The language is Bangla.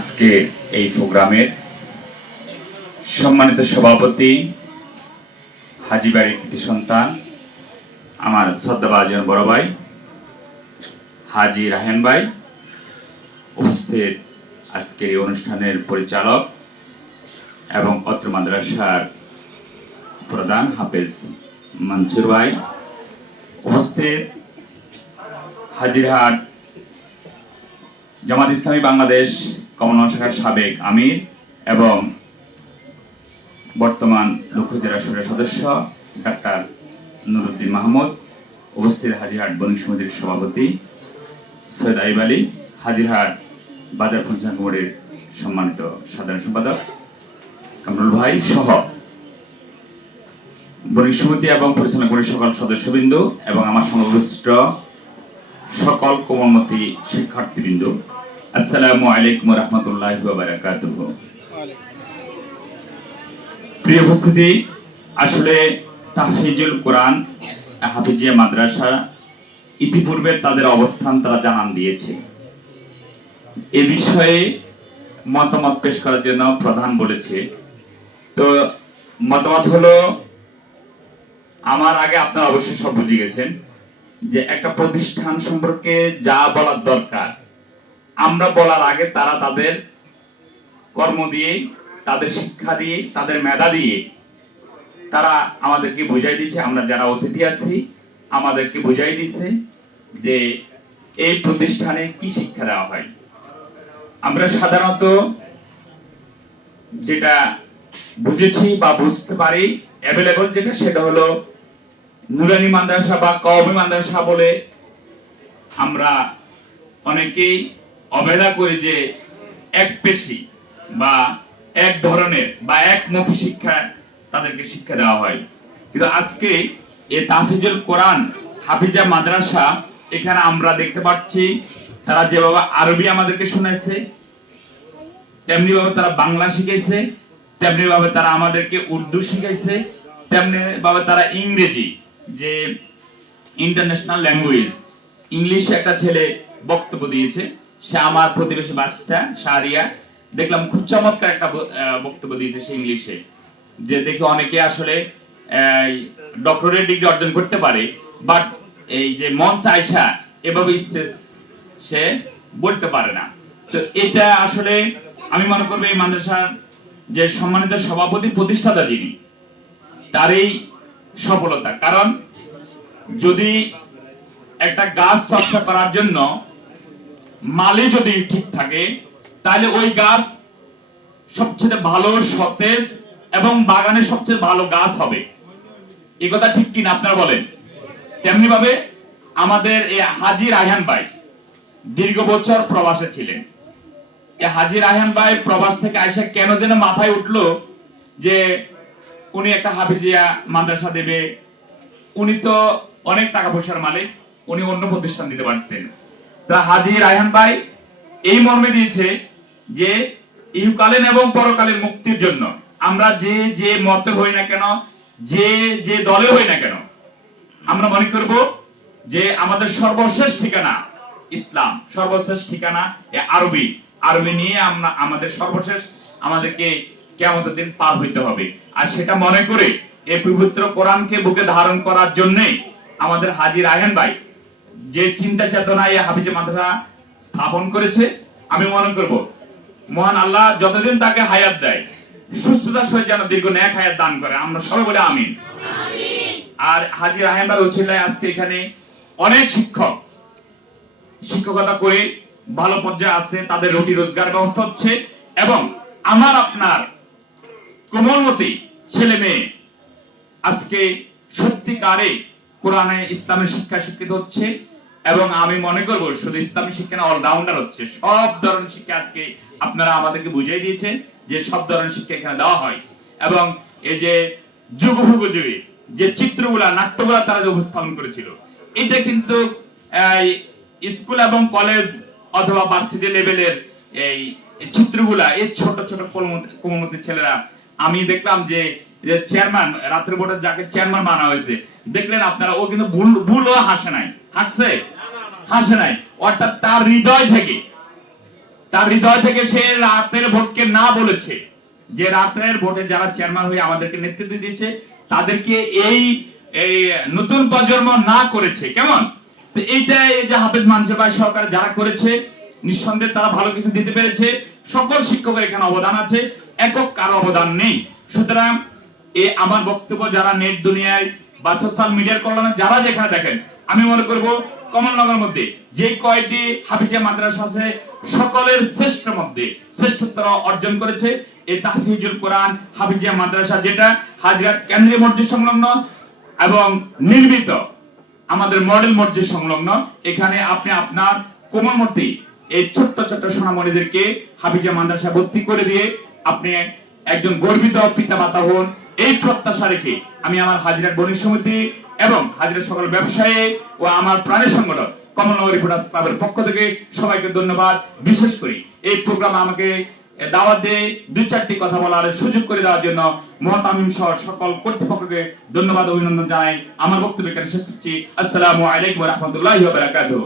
আজকে এই প্রোগ্রামের সম্মানিত সভাপতি হাজি বাড়ির কৃতি সন্তান, আমার শ্রদ্ধাভাজন বড় ভাই, হাজি রাহেন ভাই, উপস্থিত আজকের এই অনুষ্ঠানের পরিচালক এবং অত্র মাদ্রাসার প্রধান হাফেজ মনসুর ভাই, উপস্থিত হাজিরহাট জামাত ইসলামী বাংলাদেশ কমন শাখার সাবেক আমির এবং বর্তমান লক্ষ্য জেলা সুরের সদস্য ডাক্তার নুরুদ্দিন মাহমুদ, উপস্থিত হাজিরহাট বণিক সমিতির সভাপতি সৈয়দ আইব আলী, হাজিরহাট বাজার পঞ্চায়েত কমিটির সম্মানিত সাধারণ সম্পাদক কামরুল ভাই সহ বণিক সমিতি এবং পরিচালনা কমিটির সকল সদস্যবৃন্দ এবং আমার সমবৃষ্ট সকল কোমলমতি শিক্ষার্থীবৃন্দ। আসসালামু আলাইকুম রহমতুল্লাহ বারাকাতুহ প্রিয় উপস্থিতি, আসলে তাফিজুল কোরআন, হাফিজিয়া মাদ্রাসা ইতিপূর্বে তাদের অবস্থান তারা জানান দিয়েছে। এ বিষয়ে মতামত পেশ করার জন্য প্রধান বলেছে। তো মতামত হলো, আমার আগে আপনারা অবশ্যই সব বুঝে গেছেন যে একটা প্রতিষ্ঠান সম্পর্কে যা বলার দরকার আমরা বলার আগে তারা তাদের কর্ম দিয়ে তাদের শিক্ষা দিয়ে তাদের মেধা দিয়ে তারা আমাদেরকে বুঝাই দিয়েছে। আমরা যারা অতিথি আছি, আমাদেরকে বুঝাই দিছে যে এই প্রতিষ্ঠানে কি শিক্ষা দেওয়া হয়। আমরা সাধারণত যেটা বুঝেছি বা বুঝতে পারি অ্যাভেলেবল যেটা, সেটা হলো নুরানি মাদ্রাসা বা কওমি মাদ্রাসা বলে আমরা অনেকেই অবহেলা করি যে এক পেশি বা এক ধরনের বা একমুখী শিক্ষা তাদেরকে শিক্ষা দেওয়া হয়। কিন্তু আজকে এ তাফিজুল কোরআন, হাফিজা মাদ্রাসা, এখানে আমরা দেখতে পাচ্ছি তারা যেভাবে আরবি আমাদেরকে শোনাইছে তেমনি ভাবে তারা বাংলা শিখাইছে তেমনি ভাবে তারা আমাদেরকে উর্দু শিখাইছে তেমনি ভাবে তারা ইংরেজি, যে ইন্টারন্যাশনাল ল্যাঙ্গুয়েজ ইংলিশে একটা ছেলে বক্তব্য দিয়েছে। সে আমার প্রতিবেশী বাসটা শাহরিয়া। দেখলাম খুব চমৎকার একটা বক্তব্য দিয়েছে সে ইংলিশে, যে দেখে অনেকে আসলে ডক্টরেট ডিগ্রি অর্জন করতে পারে বাট এই যে মঞ্চ আয়সা এভাবে স্পেস সে বলতে পারে না। তো এটা আসলে আমি মনে করব এই মাদ্রাসার যে সম্মানিত সভাপতি, প্রতিষ্ঠাতা যিনি তার এই সফলতা। কারণ যদি একটা গাছ চর্চা করার জন্য মালে যদি ঠিক থাকে, তাহলে ওই গাছ সবচেয়ে ভালো সতেজ এবং বাগানে সবচেয়ে ভালো গাছ হবে। এ কথা ঠিক কিনা আপনারা বলেন? তেমনি ভাবে আমাদের এই হাজি রায়হান ভাই দীর্ঘ বছর প্রবাসে ছিলেন। এই হাজি রায়হান ভাই প্রবাস থেকে আইসা কেন যেন মাথায় উঠল যে উনি একটা হাফিজিয়া মাদ্রাসা দেবে, উনি তো অনেক টাকা পয়সার মালিক, উনি অন্য প্রতিষ্ঠান দিতে পারতেন। তা হাজি রায়হান ভাই এই মর্মে দিয়েছে যে ইহকালীন এবং পরকালীন মুক্তির জন্য। আমরা যে যে মতে হই না কেন, যে যে দলে হই না কেন, আমরা মনে করব যে আমাদের সর্বশেষ ঠিকানা ইসলাম, সর্বশেষ ঠিকানা এ আরবি। আরবি নিয়ে আমরা, আমাদের সর্বশেষ আমাদেরকে কেমন দিন পার হইতে হবে। আর সেটা মনে করে এই পবিত্র কোরআনকে বুকে ধারণ করার জন্যে আমাদের হাজির আহেন ভাই যে চিন্তা চেতনা এই হাফিজে মাদ্রাসা স্থাপন করেছে, আমি মনে করব, মহান আল্লাহ যতদিন তাকে হায়াত দেয়, সুস্থতার সহিত যেন দীর্ঘ ন্যাক হায়াত দান করে। আমরা সবাই বলে আমিন। আর হাজির আহেম ভাই উচিল্লায় আজকে এখানে অনেক শিক্ষক, শিক্ষকতা করে ভালো পর্যায়ে আছে, তাদের রুটি রোজগার ব্যবস্থা হচ্ছে এবং আমার আপনার কোমলমতি ছেলে মেয়ে আজকে সত্যিকারে কোরআনে ইসলামের শিক্ষা শিক্ষিত হচ্ছে। এবং আমি মনে করব, শুধু ইসলামী শিক্ষা না অলরাউন্ডার হচ্ছে। সব ধরনের শিক্ষা আজকে আপনারা আমাদেরকে বুঝিয়ে দিয়েছেন যে সব ধরনের শিক্ষা এখানে দেওয়া হয়। এবং এই যে যুগভুগ যুগে যে চিত্রগুলা, নাট্যগুলা তারা যে উপস্থাপন করেছিল, এটা কিন্তু স্কুল এবং কলেজ অথবা ভার্সিটি লেভেলের এই চিত্রগুলা, এই ছোট ছোট কোমলমতি ছেলেরা, আমি দেখলাম যে যে চেয়ারম্যান রাত্রে বোর্ডের যাকে চেয়ারম্যান বানা হয়েছে, দেখলেন আপনারা, ও কিন্তু ভুল হাসে নাই। হাসছে? হাসে নাই। অর্থাৎ তার হৃদয় থেকে, তার হৃদয় থেকে সে রাতের ভোটকে না বলেছে যে রাতের ভোটে যারা চেয়ারম্যান হয়ে আমাদেরকে নেতৃত্ব দিয়েছে, তাদেরকে এই এই নতুন প্রজন্ম না করেছে। কেমন? তো এইটা এই যে হাফেজ মানছে ভাই সরকার যারা করেছে, নিঃসন্দেহে তারা ভালো কিছু দিতে পেরেছে। সকল শিক্ষকের এখানে অবদান আছে, একক কারও অবদান নেই। সুতরাং এ আমার বক্তব্য যারা নেট দুনিয়ায় বা সোশ্যাল মিডিয়ার কল্যাণে যারা যেখানে দেখেন, আমি মনে করব কমলনগর মধ্যে, যে কয়টি হাফিজা মাদ্রাসা আছে, সকলের শ্রেষ্ঠ মধ্যে শ্রেষ্ঠত্ব অর্জন করেছে। এই তাহফিজুল কোরআন হাফিজা মাদ্রাসা যেটা হাজরাত কেন্দ্রীয় মসজিদ সংলগ্ন এবং নির্মিত আমাদের মডেল মসজিদ সংলগ্ন। এখানে আপনি আপনার কোমলমতি এই ছোট্ট ছোট্ট সোনামণিদেরকে হাফিজা মাদ্রাসা ভর্তি করে দিয়ে আপনি একজন গর্বিত পিতা মাতা হন। এই প্রত্যাশা রেখে আমি আমার হাজিরার বণিক সমিতি এবং হাজিরা সকল ব্যবসায়ী ও আমার প্রাণের সংগঠন কমলনগর রিপোর্টার্স ক্লাবের পক্ষ থেকে সবাইকে ধন্যবাদ। বিশেষ করি এই প্রোগ্রাম আমাকে দাওয়াত দিয়ে দুই চারটি কথা বলার সুযোগ করে দেওয়ার জন্য মহতামিম সহ সকল কর্তৃপক্ষকে ধন্যবাদ অভিনন্দন জানাই। আমার বক্তব্য এখানে শেষ করছি। আসসালামু আলাইকুম রহমতুল্লাহ বারাকাতুহ।